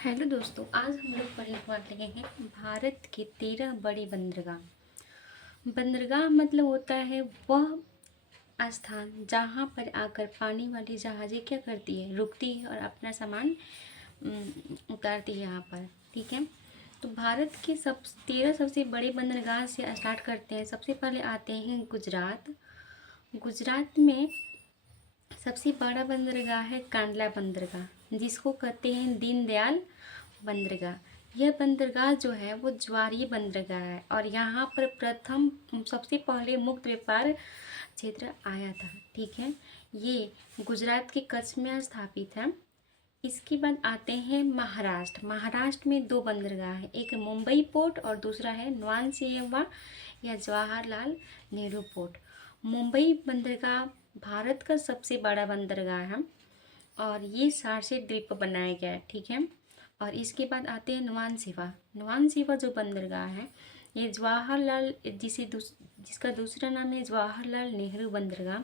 Hello दोस्तों, आज हम लोग पढ़ने वाले हैं भारत के 13 बड़े बंदरगाह। बंदरगाह मतलब होता है वह स्थान जहाँ पर आकर पानी वाली जहाज़ें क्या करती है, रुकती है और अपना सामान उतारती है यहाँ पर। ठीक है, तो भारत के 13 सबसे बड़े बंदरगाह से स्टार्ट करते हैं। सबसे पहले आते हैं गुजरात। गुजरात में सबसे बड़ा बंदरगाह है कांडला बंदरगाह, जिसको कहते हैं दीनदयाल बंदरगाह। यह बंदरगाह जो है वो ज्वारीय बंदरगाह है और यहाँ पर प्रथम सबसे पहले मुक्त व्यापार क्षेत्र आया था। ठीक है, ये गुजरात के कच्छ में स्थापित है। इसके बाद आते हैं महाराष्ट्र। महाराष्ट्र में दो बंदरगाह है, एक मुंबई पोर्ट और दूसरा है नवानसेवा या जवाहरलाल नेहरू पोर्ट। मुंबई बंदरगाह भारत का सबसे बड़ा बंदरगाह है और ये सारसे द्वीप पर बनाया गया है। ठीक है, और इसके बाद आते हैं नुआनसेवा। नुआनसेवा जो बंदरगाह है ये जवाहरलाल जिसका दूसरा नाम है जवाहरलाल नेहरू बंदरगाह।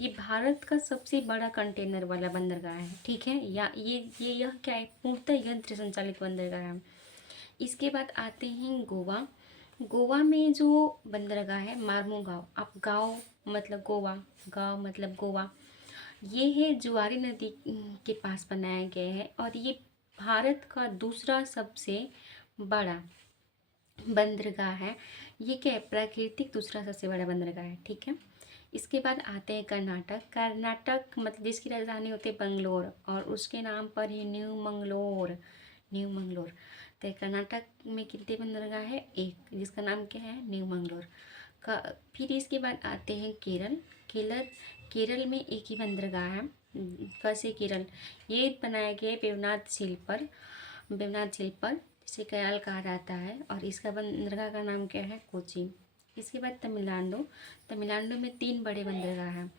ये भारत का सबसे बड़ा कंटेनर वाला बंदरगाह है। ठीक है, या ये यह क्या है, पूर्णतः यंत्र संचालित बंदरगाह है। इसके बाद आते हैं गोवा। गोवा में जो बंदरगाह है मार्मुगांव, अब गाँव मतलब गोवा, गाँव मतलब गोवा, ये है जुआरी नदी के पास बनाया गया है और ये भारत का दूसरा सबसे बड़ा बंदरगाह है। ये क्या है, प्राकृतिक दूसरा सबसे बड़ा बंदरगाह है। ठीक है, इसके बाद आते हैं कर्नाटक। कर्नाटक मतलब जिसकी राजधानी होती है बंगलोर और उसके नाम पर ही न्यू मंगलोर, न्यू मंगलोर। तो कर्नाटक में कितने बंदरगाह है, एक, जिसका नाम क्या है न्यू मंगलोर का। फिर इसके बाद आते हैं केरल। केरल केरल में एक ही बंदरगाह है, कैसे केरल, ये बनाया गया है वेवनाथ झील पर, जिसे कयाल कहा जाता है और इसका बंदरगाह का नाम क्या है, कोची। इसके बाद तमिलनाडु। तमिलनाडु में तीन बड़े बंदरगाह हैं,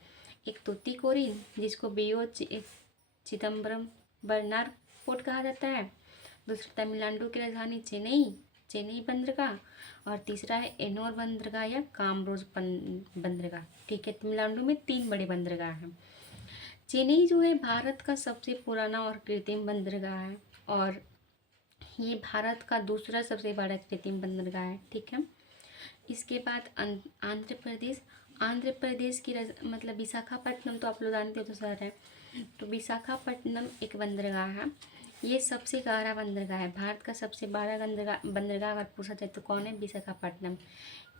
एक तूतीकोरिन जिसको बीओ चिदम्बरम बर्नार पोर्ट कहा जाता है, दूसरा तमिलनाडु की राजधानी चेन्नई, चेन्नई बंदरगाह, और तीसरा है एनोर बंदरगाह या कामरूज बंदरगाह। ठीक है, तमिलनाडु में तीन बड़े बंदरगाह हैं। चेन्नई जो है भारत का सबसे पुराना और कृत्रिम बंदरगाह है और ये भारत का दूसरा सबसे बड़ा कृत्रिम बंदरगाह है। ठीक है, इसके बाद आंध्र प्रदेश। आंध्र प्रदेश की मतलब विशाखापट्टनम तो आप लोग जानते हो तो शहर है, तो विशाखापट्टनम एक बंदरगाह है। ये सबसे गहरा बंदरगाह है, भारत का सबसे बड़ा बंदरगाह अगर पूछा जाए तो कौन है, विशाखापट्टनम।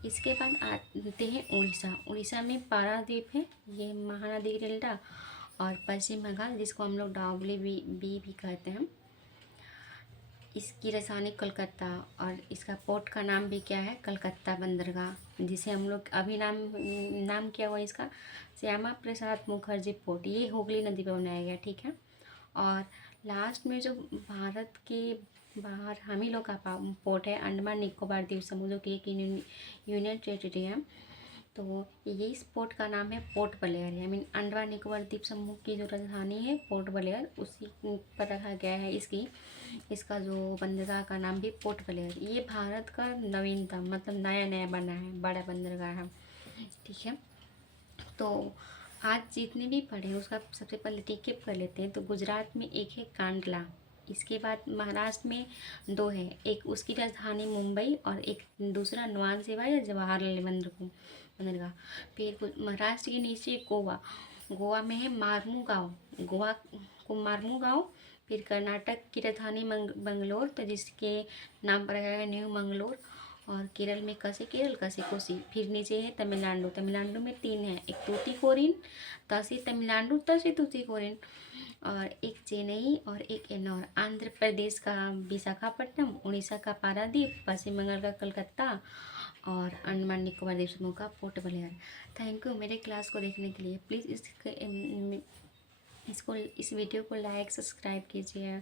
इसके बाद आते हैं उड़ीसा। उड़ीसा में पारादीप है, ये महानदी डेल्टा, और पश्चिम बंगाल जिसको हम लोग डावली भी कहते हैं, इसकी राजधानी कलकत्ता और इसका पोर्ट का नाम भी क्या है, कलकत्ता बंदरगाह, जिसे हम लोग अभी नाम किया हुआ इसका श्यामा प्रसाद मुखर्जी पोर्ट। ये हुगली नदी पर बनाया गया। ठीक है, और लास्ट में जो भारत के बाहर हम ही लोग का पोर्ट है अंडमान निकोबार द्वीप समूह, जो कि एक यूनियन टेरिटरी है, तो ये इस पोर्ट का नाम है port Blair. I mean Andaman Nicobar द्वीप समूह की जो राजधानी है पोर्ट ब्लेयर, उसी पर रखा गया है इसका जो बंदरगाह का नाम भी पोर्ट ब्लेयर। ये भारत का नवीनतम मतलब नया नया बना है बड़ा बंदरगाह है। ठीक है, तो आज जितने भी पढ़े उसका सबसे पहले टिकअप कर लेते हैं। तो गुजरात में एक है कांडला, इसके बाद महाराष्ट्र में दो है, एक उसकी राजधानी मुंबई और एक दूसरा नवानसेवा या जवाहरलाल बंदरगाह। फिर महाराष्ट्र के नीचे गोवा, गोवा में है मार्मुगांव, गोवा को मार्मुगांव। फिर कर्नाटक की राजधानी बंगलोर, तो जिसके नाम पर है न्यू मंगलोर, और केरल में कैसे केरल कैसे कोसी। फिर नीचे है तमिलनाडु। तमिलनाडु में तीन है, एक तूतीकोरिन, तहसील तमिलनाडु तहसील तूतीकोरिन, और एक चेन्नई और एक एन्नौर। आंध्र प्रदेश का विशाखापट्टनम, उड़ीसा का पारादीप, पश्चिम बंगाल का कलकत्ता, और अंडमान निकोबार द्वीप समूह का पोर्ट ब्लेयर। थैंक यू मेरे क्लास को देखने के लिए। प्लीज़ इस वीडियो को लाइक सब्सक्राइब कीजिए